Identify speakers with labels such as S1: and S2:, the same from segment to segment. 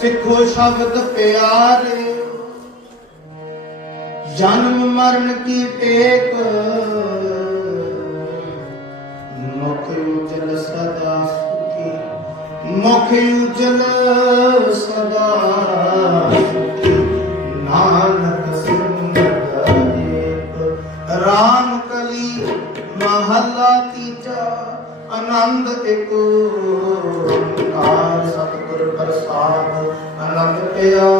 S1: ਸਿੱਖੋ ਸ਼ਬਦ ਪਿਆਰੇ। ਜਨਮ ਮਰਨ ਕੀ ਟੇਕ। ਮੁਖ ਉਜਲ ਸਦਾ ਸੁਖੀ, ਮੁਖ ਉਜਲ ਸਦਾ ਨਾਨਕ ਸਿੰਗਤ ਏਕ ਰਾਮ ਕਲੀ ਮਹੱਲਾ ਤੀਜਾ, ਆਨੰਦ ਏਕ ਆਨੰਦ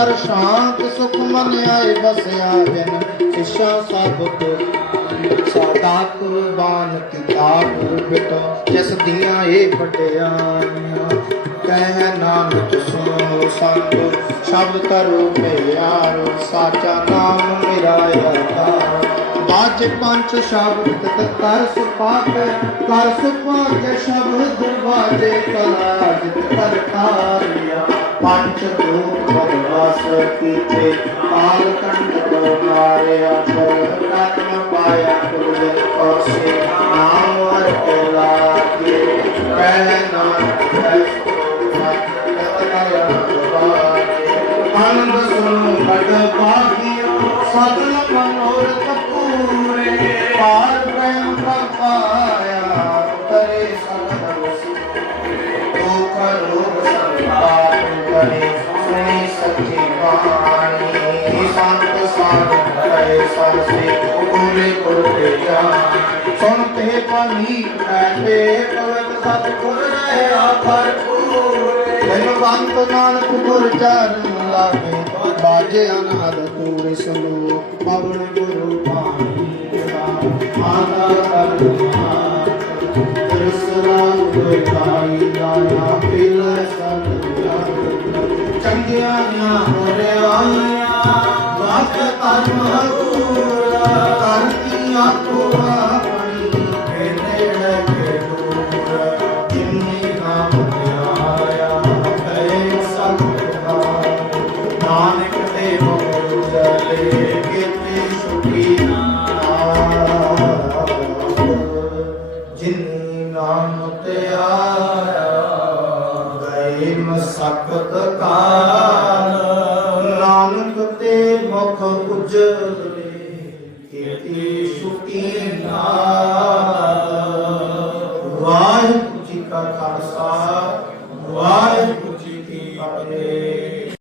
S1: ਗਵਾਈਆਂ ਸ਼ਾਂਤ ਸੁਖ ਮਨ ਆਏ ਬਸਿਆ ਜਿਨ ਸਿਸ਼ਾ ਸਭ ਤੋਂ ਸਾਦਾ ਕੁਰਬਾਨ ਕਿਤਾਬ ਬਿਟੋ, ਜਿਸ ਦੀਆਂ ਇਹ ਵਡਿਆਈਆਂ। ਕਹਿ ਨਾਨਕ ਸੁਣੋ ਸੰਗ ਸ਼ਬਦ ਕਰੋ ਪਿਆਰੋ, ਸਾਚਾ ਨਾਮ ਮੇਰਾ ਆਧਾਰ। ਬਾਜ ਪੰਜ ਸ਼ਬਦ ਤਤ ਸੁਪਾਕ ਕਰ ਸੁਪਾਕ ਸ਼ਬਦ ਬਾਜੇ ਕਲਾ। ਆਨੰਦ ਸੁਨੋ ਬੜ ਭਾਗਿਓ ਸਗਲ ਮਨੋਰਥ ਪੂਰੇ ਪਾਰ ਪ੍ਰੇਮ ਪਾਇਆ, ਕਰੇ ਸਗਲ ਦੁਖ ਰੋਗ ਸੰਤਾਪ ਕਰੇ, ਸੁਣੀ ਸੱਚੀ ਬਾਣੀ। ਸੰਤ ਸਾਧ ਕਰੇ ਸਰਸੇ ਪੂਰੇ ਗੁਰ ਤੇ ਜਾਣੀ। ਸੁਣ ਤੇ ਪਾਣੀ ਐਤੇ ਪਵਿੱਤ ਸਤਿਗੁਰ ਰਹਿਆ ਭਰਪੂਰੇ। ਤੈਨੂੰ ਬੰਤ ਨਾਨਕ ਗੁਰ ਚਰਨ ਲਾਗੇ ਬਾਜੇ ਅਨਾਦ ਤੂਰੇ ਸੁਨੋ ਪਵਨ ਗੁਰੂ ਬਾਣੀ ਮਾਤਾ ਕਰਨਾ ਤਿਰਸਰਾਮ ਕੋਈ ਕਾਈ ਦਾਇਆ ਪਿਲ ਸੰਗਿਆ ਚੰਗਿਆ ਨਾ ਹੋਰੇ ਆਇਆ ਵਾਕ ਧਰਮ ਹੂਰਾ ਕਰਤੀ ਆਪੋ ਤਾਕਤ ਕਾਲ। ਨਾਨਕ ਤੇ ਮੁਖ ਉਜਲੇ ਕੀਤੀ ਸੁਕੀ ਨਾਲ। ਵਾਹਿਗੁਰੂ